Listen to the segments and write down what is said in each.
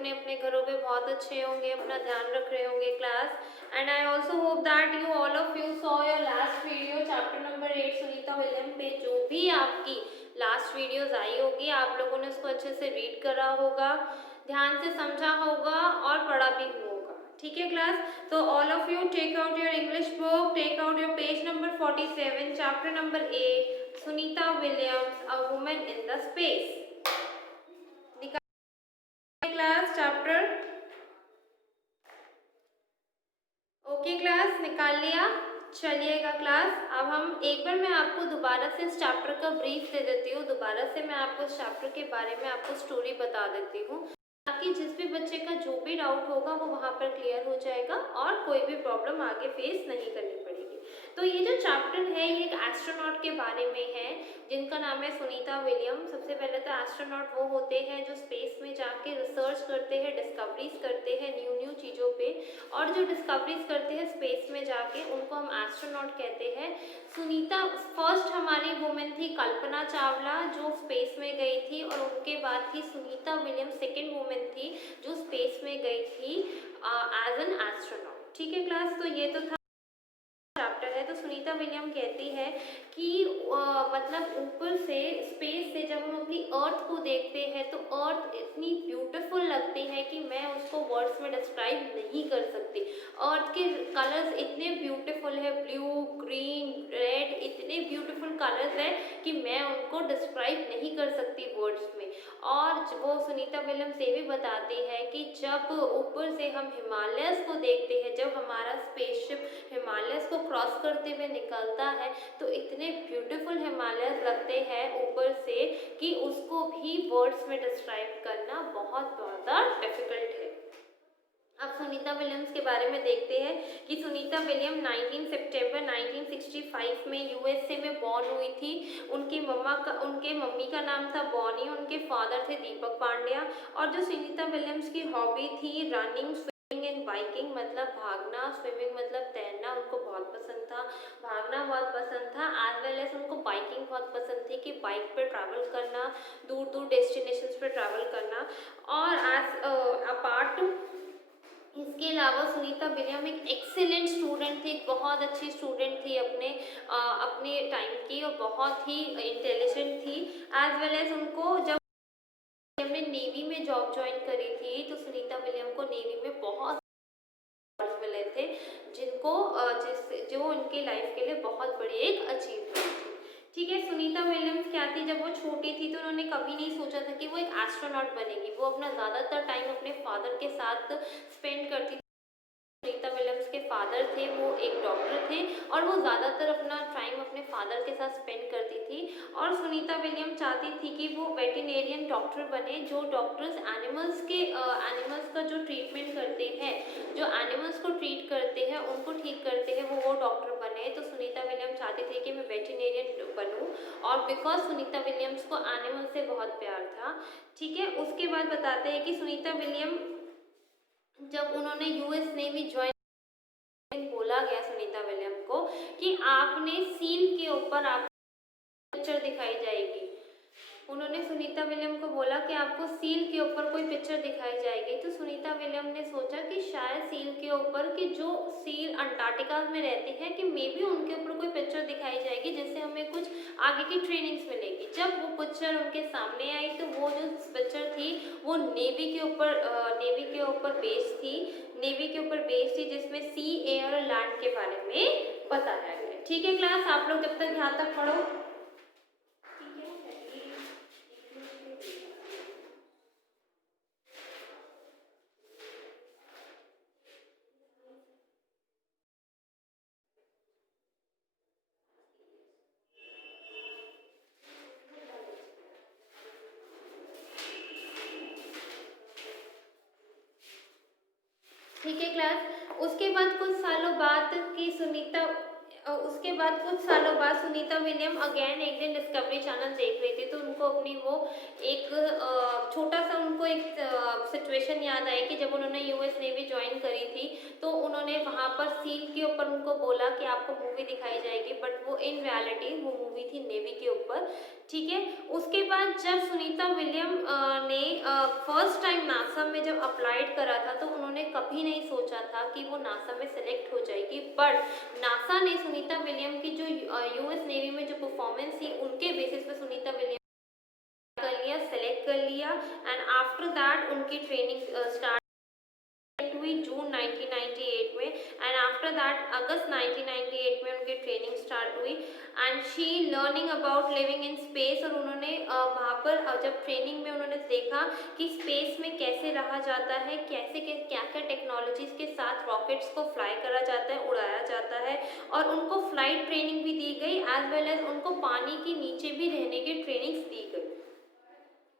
अपने अपने घरों पे बहुत अच्छे होंगे, अपना ध्यान रख रहे होंगे class. And I also hope that you all of you saw your last video chapter number 8 Sunita विलियम पे। जो भी आपकी लास्ट वीडियोस आई होगी आप लोगों ने उसको अच्छे से रीड करा होगा, ध्यान से समझा होगा और पढ़ा भी होगा। ठीक है क्लास, तो all of you take out your English book, take out your page number 47 chapter number 8 Sunita Williams a woman in the space. Class chapter okay class निकाल लिया। चलिएगा क्लास, अब हम एक बार मैं आपको दोबारा से इस चैप्टर का ब्रीफ दे देती हूँ। दोबारा से मैं आपको इस चैप्टर के बारे में आपको स्टोरी बता देती हूँ ताकि जिस भी बच्चे का जो भी डाउट होगा वो वहाँ पर क्लियर हो जाएगा और कोई भी प्रॉब्लम आगे फेस नहीं करनी पड़ेगी। तो ये जो चैप्टर है ये एक एस्ट्रोनॉट के बारे में है जिनका नाम है सुनीता विलियम। सबसे पहले तो एस्ट्रोनॉट वो होते हैं जो स्पेस में जाके रिसर्च करते हैं, डिस्कवरीज करते हैं न्यू न्यू चीज़ों पे, और जो डिस्कवरीज करते हैं स्पेस में जाके उनको हम एस्ट्रोनॉट कहते हैं। सुनीता फर्स्ट हमारी वुमेन थी कल्पना चावला जो स्पेस में गई थी, और उनके बाद थी सुनीता विलियम सेकेंड वुमेन थी जो स्पेस में गई थी एज एन एस्ट्रोनॉट। ठीक है क्लास, तो ये तो था चैप्टर है। तो सुनीता विलियम कहती है कि मतलब ऊपर से स्पेस से जब हम अपनी अर्थ को देखते हैं तो अर्थ इतनी ब्यूटीफुल लगती है कि मैं उसको वर्ड्स में डिस्क्राइब नहीं कर सकती। अर्थ के कलर्स इतने ब्यूटीफुल है, ब्लू ग्रीन रेड, इतने ब्यूटीफुल कलर्स हैं कि मैं उनको डिस्क्राइब नहीं कर सकती वर्ड्स में। और वो सुनीता विलियम्स ये भी बताती है कि जब ऊपर से हम हिमालयस को देखते हैं, जब हमारा स्पेसशिप हिमालयस को क्रॉस करते हुए निकलता है तो इतने ब्यूटीफुल हिमालयस लगते हैं ऊपर से कि उसको भी वर्ड्स में डिस्क्राइब करना बहुत ज़्यादा डिफिकल्ट है। अब सुनीता विलियम्स के बारे में देखते हैं कि सुनीता विलियम 19 सितंबर 1965 में यूएसए में बॉर्न हुई थी। उनके मम्मी का नाम था बॉनी, उनके फादर थे दीपक पांड्या। और जो सुनीता विलियम्स की हॉबी थी रनिंग, स्विमिंग एंड बाइकिंग, मतलब भागना, स्विमिंग मतलब तैरना उनको बहुत पसंद था, भागना बहुत पसंद था, एज वेल एज उनको बाइकिंग बहुत पसंद थी कि बाइक पर ट्रैवल करना, दूर दूर डेस्टिनेशंस पर ट्रैवल करना। और एज अपार्ट इसके अलावा सुनीता विलियम एक एक्सीलेंट स्टूडेंट थी, बहुत अच्छी स्टूडेंट थी अपने टाइम की, और बहुत ही इंटेलिजेंट थी। एज वेल एज उनको जब हमने नेवी में जॉब ज्वाइन करी थी तो सुनीता विलियम को नेवी में बहुत अवार्ड्स मिले थे जो उनकी लाइफ के लिए बहुत बड़ी एक अचीवमेंट थी। ठीक है, सुनीता विलियम्स क्या थी, जब वो छोटी थी तो उन्होंने कभी नहीं सोचा था कि वो एक एस्ट्रोनॉट बनेगी। वो अपना ज़्यादातर टाइम अपने फादर के साथ स्पेंड करती थी। सुनीता विलियम्स के फादर थे वो एक डॉक्टर थे और वो ज़्यादातर अपना टाइम अपने फादर के साथ स्पेंड करती थी। और सुनीता विलियम चाहती थी कि वो वेटरनेरियन डॉक्टर बने, जो डॉक्टर्स एनिमल्स का जो ट्रीटमेंट करते हैं, जो एनिमल्स को ट्रीट करते हैं, उनको ठीक करते हैं, वो डॉक्टर बने। तो सुनीता विलियम चाहती थी कि मैं वेटरनेरियन बनूँ, और बिकॉज सुनीता विलियम्स को एनिमल से बहुत प्यार था। ठीक है, उसके बाद बताते हैं कि सुनीता विलियम जब उन्होंने यूएस नेवी ज्वाइन, बोला गया सुनीता विलियम को कि आपने सील के ऊपर आप पिक्चर दिखाई जाएगी। उन्होंने सुनीता विलियम को बोला कि आपको सील के ऊपर कोई पिक्चर दिखाई जाएगी। तो सुनीता विलियम ने सोचा कि शायद सील के ऊपर, कि जो सील अंटार्कटिका में रहती है, कि मे बी उनके ऊपर कोई पिक्चर दिखाई जाएगी जिससे हमें कुछ आगे की ट्रेनिंग्स मिलेगी। जब वो पिक्चर उनके सामने आई तो वो जो पिक्चर थी वो नेवी के ऊपर बेस्ड थी जिसमें सी, एयर और लैंड के बारे में बताया गया। ठीक है क्लास, आप लोग जब तक यहाँ तक पढ़ो। ठीक है क्लास, उसके बाद कुछ सालों बाद सुनीता विलियम अगेन एक दिन डिस्कवरी चैनल देख रही थी। तो उनको अपनी वो एक छोटा सा उनको एक सिचुएशन याद आई कि जब उन्होंने यूएस नेवी ज्वाइन करी थी तो उन्होंने वहाँ पर सील के ऊपर उनको बोला कि आपको मूवी दिखाई जाएगी, बट वो इन रियलिटी वो मूवी थी नेवी के ऊपर। ठीक है। उसके बाद जब सुनीता विलियम ने फर्स्ट टाइम नासा में जब अप्लाइड करा था तो उन्होंने कभी नहीं सोचा था कि वो नासा में सेलेक्ट हो जाएगी, बट नासा ने सुनीता विलियम की जो यूएस नेवी में जो परफॉर्मेंस थी उनके बेसिस पे सुनीता विलियम कर लिया, सेलेक्ट कर लिया, एंड आफ्टर दैट उनकी ट्रेनिंग स्टार्ट हुई जून 1998 में, एंड आफ्टर दैट अगस्त 1998 में उनकी ट्रेनिंग स्टार्ट हुई, and she learning about living in space. और उन्होंने वहाँ पर जब ट्रेनिंग में उन्होंने देखा कि स्पेस में कैसे रहा जाता है, कैसे क्या क्या टेक्नोलॉजीज के साथ रॉकेट्स को फ्लाई करा जाता है, उड़ाया जाता है, और उनको फ्लाइट ट्रेनिंग भी दी गई, एज वेल एज उनको पानी के नीचे भी रहने की ट्रेनिंग्स दी गई।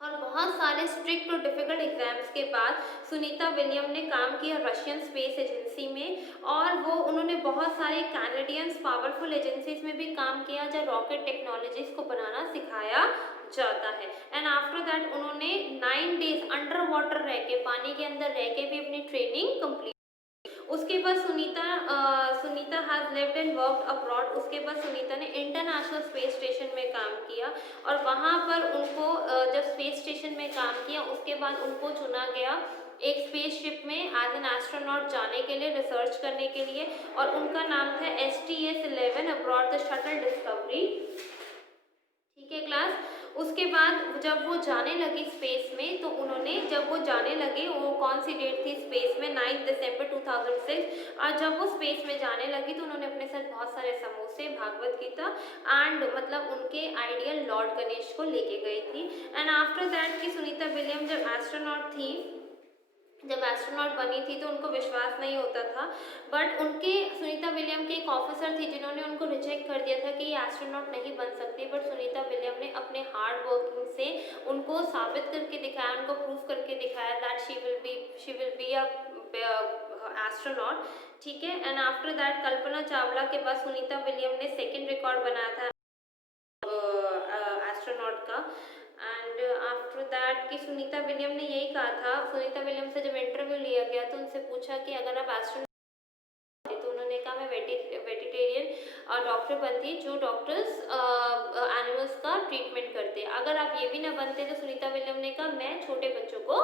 और बहुत सारे स्ट्रिक्ट और डिफिकल्ट एग्जाम्स के बाद सुनीता विलियम ने काम किया रशियन स्पेस एजेंसी में, और वो उन्होंने बहुत सारे कैनेडियंस पावरफुल एजेंसीज में भी काम किया जहाँ रॉकेट टेक्नोलॉजीज को बनाना सिखाया जाता है। एंड आफ्टर दैट उन्होंने 9 डेज अंडर वाटर रह के, पानी के अंदर रह के भी अपनी ट्रेनिंग कंप्लीट। उसके बाद Sunita has lived and worked abroad. उसके बाद सुनीता ने इंटरनेशनल स्पेस स्टेशन में काम किया, और वहाँ पर उनको जब स्पेस स्टेशन में काम किया उसके बाद उनको चुना गया एक स्पेसशिप में एज एन एस्ट्रोनॉट जाने के लिए, रिसर्च करने के लिए, और उनका नाम था STS-11 abroad the shuttle discovery. ठीक है क्लास। उसके बाद जब वो जाने लगी स्पेस में, तो उन्होंने जब वो जाने लगे, वो कौन सी डेट थी स्पेस में, 9 दिसंबर 2006, और जब वो स्पेस में जाने लगी तो उन्होंने अपने साथ बहुत सारे समोसे, भागवत गीता एंड मतलब उनके आइडियल लॉर्ड गणेश को लेके गई थी। एंड आफ्टर दैट की सुनीता विलियम जब एस्ट्रोनॉट थी, जब एस्ट्रोनॉट बनी थी तो उनको विश्वास नहीं होता था, बट उनके सुनीता विलियम के एक ऑफिसर थी जिन्होंने उनको रिजेक्ट कर दिया था कि ये एस्ट्रोनॉट नहीं बन सकती, बट सुनीता विलियम ने अपने हार्ड वर्किंग से उनको साबित करके दिखाया, उनको प्रूफ करके दिखाया that she will be a astronaut. ठीक है। एंड आफ्टर दैट कल्पना चावला के बाद सुनीता विलियम ने सेकेंड रिकॉर्ड बनाया था एस्ट्रोनॉट का। एंड आफ्टर दैट कि सुनीता विलियम ने यही कहा था, सुनीता विलियम से जब इंटरव्यू लिया गया तो उनसे पूछा कि अगर आप एस्ट्रोनॉट, तो उन्होंने कहा मैं वेजिटेरियन डॉक्टर बनती जो डॉक्टर्स एनिमल्स का ट्रीटमेंट करते, अगर आप ये भी ना बनते, तो सुनीता विलियम ने कहा मैं छोटे बच्चों को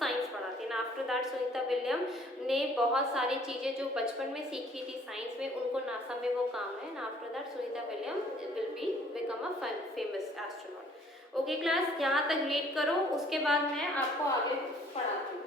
साइंस पढ़ाती। ना आफ्टर दैट सुनीता विलियम ने बहुत सारी चीज़ें जो बचपन में सीखी थी साइंस में, उनको नासा में वो काम है। ना after that Sunita William will be become a famous astronaut. Okay class, यहाँ तक रीड करो, उसके बाद मैं आपको आगे पढ़ाती हूँ।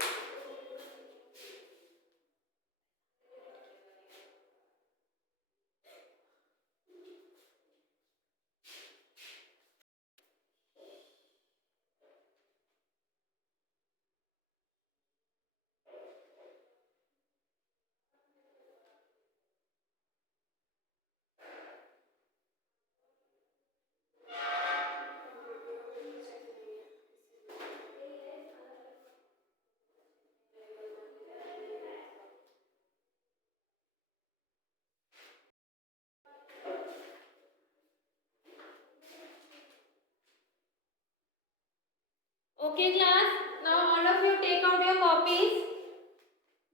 Okay class, now all of you take out your copies,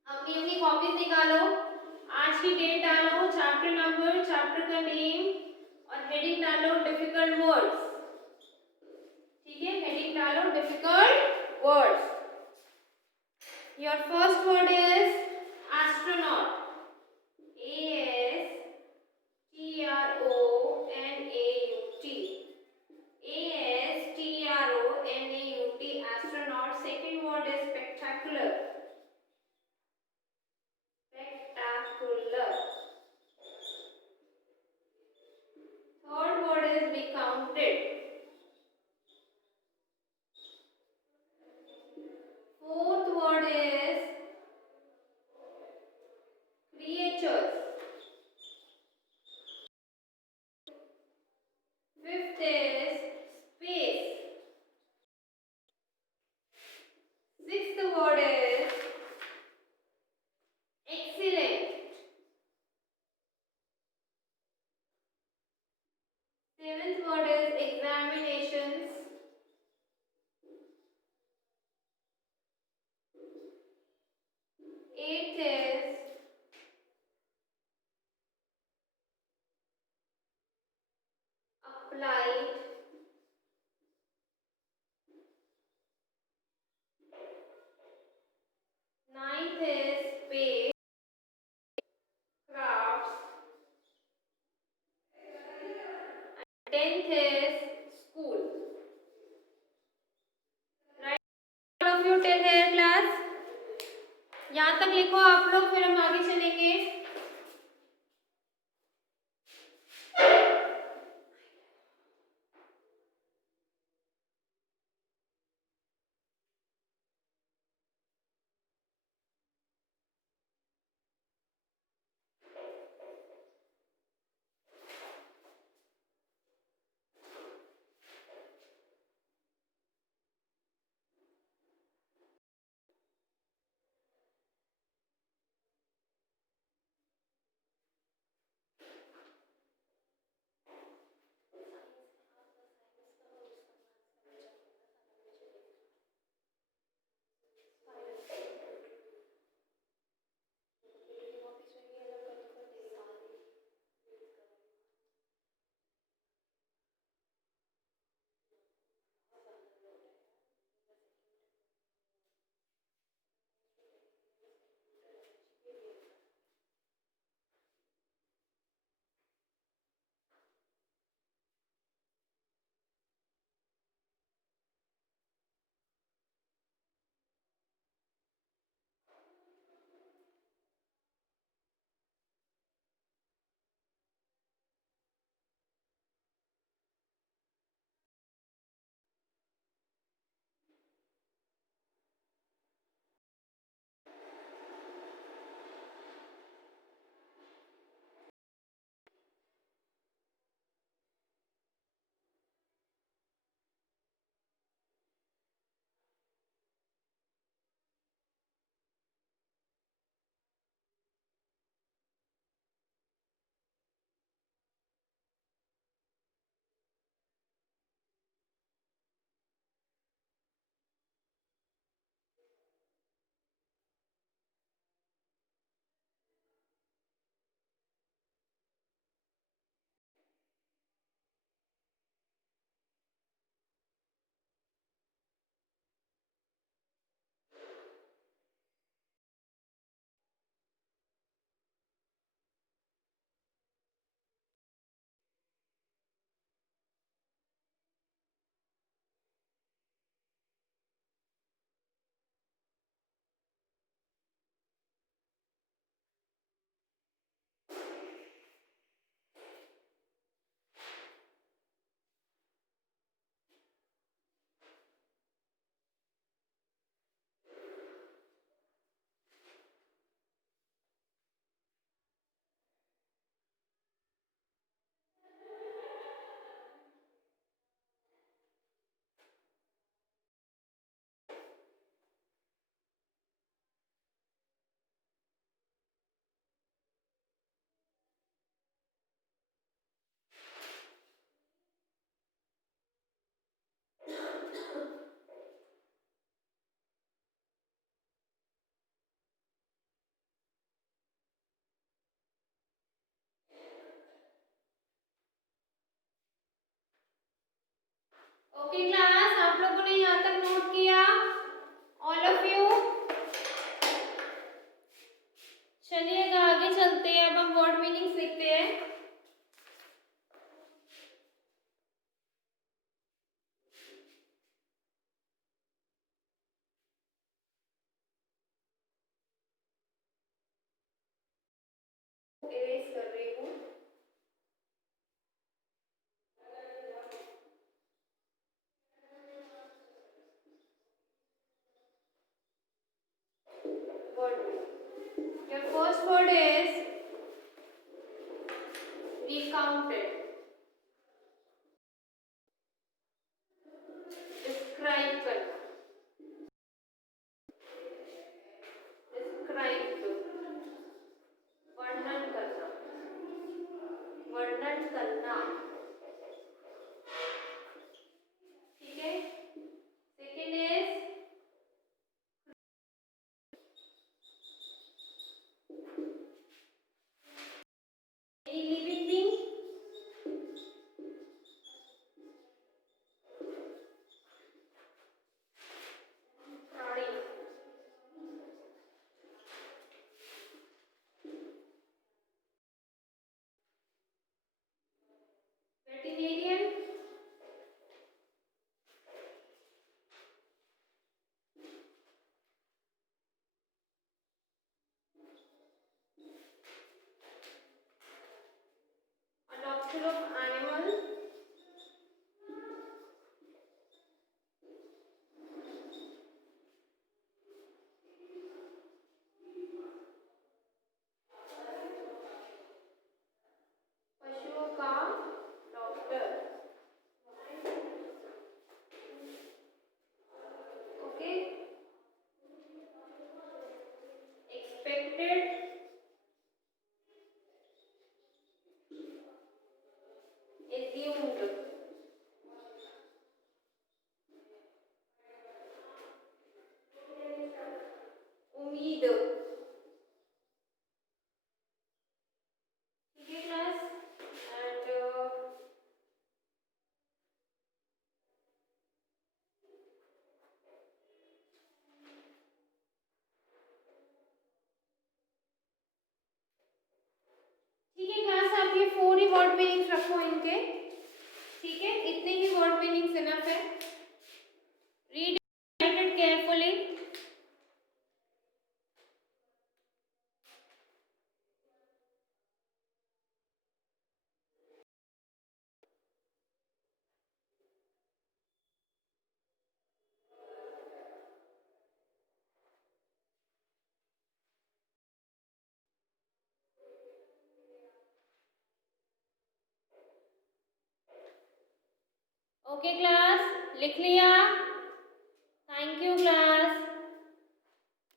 अपनी अपनी कॉपीज निकालो, आज की डेट डालो, चैप्टर नंबर, चैप्टर का नेम, और हेडिंग डालो डिफिकल्ट वर्ड्स। ठीक है, हेडिंग डालो difficult words. Your first word is astronaut, ASTRONAUT, ASTRONAUT, astronaut. Second word is spectacular, spectacular. Third word is be counted. Fourth word is is school. Right? All of you till here class. यहाँ तक लिखो आप लोग, फिर हम आगे चलेंगे. Okay class, आप लोगों ने यहाँ तक नोट किया? All of you. चलिएगा आगे चलते हैं. अब हम वर्ड मीनिंग्स लिखते हैं. इरेज कर रही हूँ. Your first word is recounted. Describe करना. Describe वर्णन करना. वर्णन करना. ठीक है. सेकेंड इज ये 4 ही वर्ड मीनिंग्स रखो इनके, ठीक है, इतने ही वर्ड मीनिंग्स इनफ है। Read it carefully. Okay class, लिख लिया?